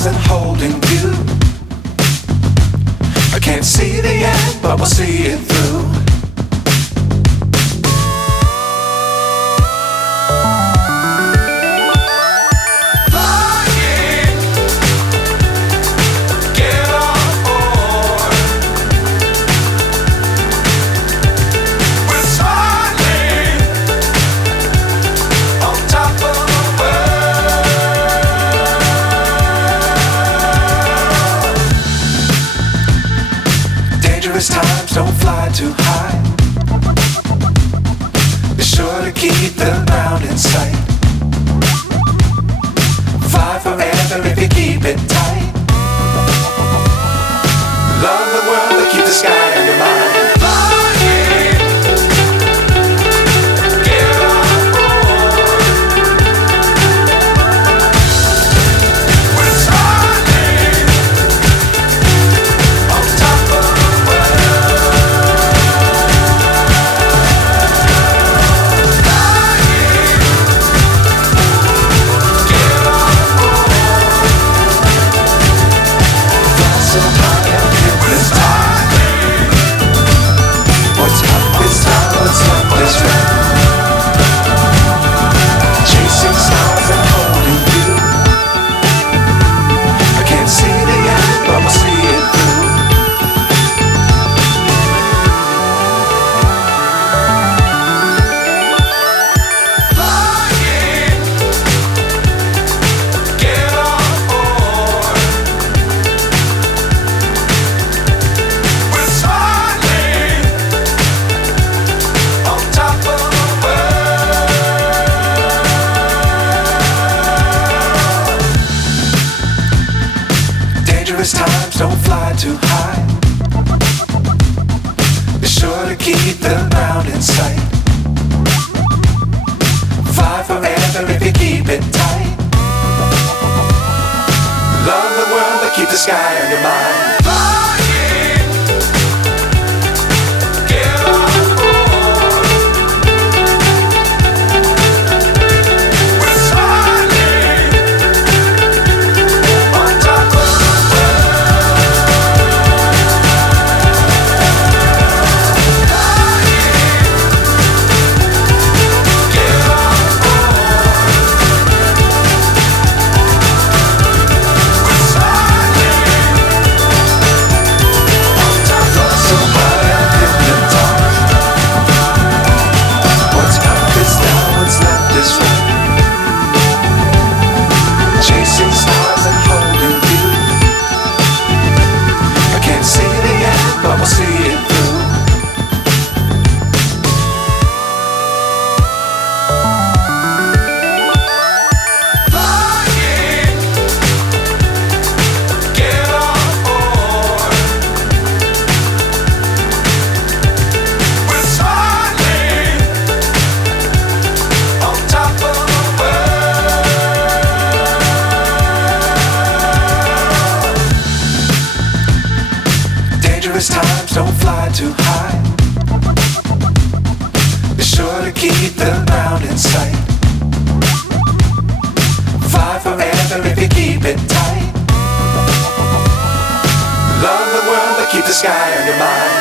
stars and holding you. I can't see the end, but we'll see it through. Times don't fly too high. Be sure to keep the ground in sight. Fly forever if you keep it tight. Love the world, but keep the sky on your mind. Times don't fly too high. Be sure to keep the ground in sight. Fly forever if you keep it tight. Love the world, but keep the sky on your mind. Times don't fly too high. Be sure to keep the ground in sight. Fly forever if you keep it tight. Love the world, but keep the sky on your mind.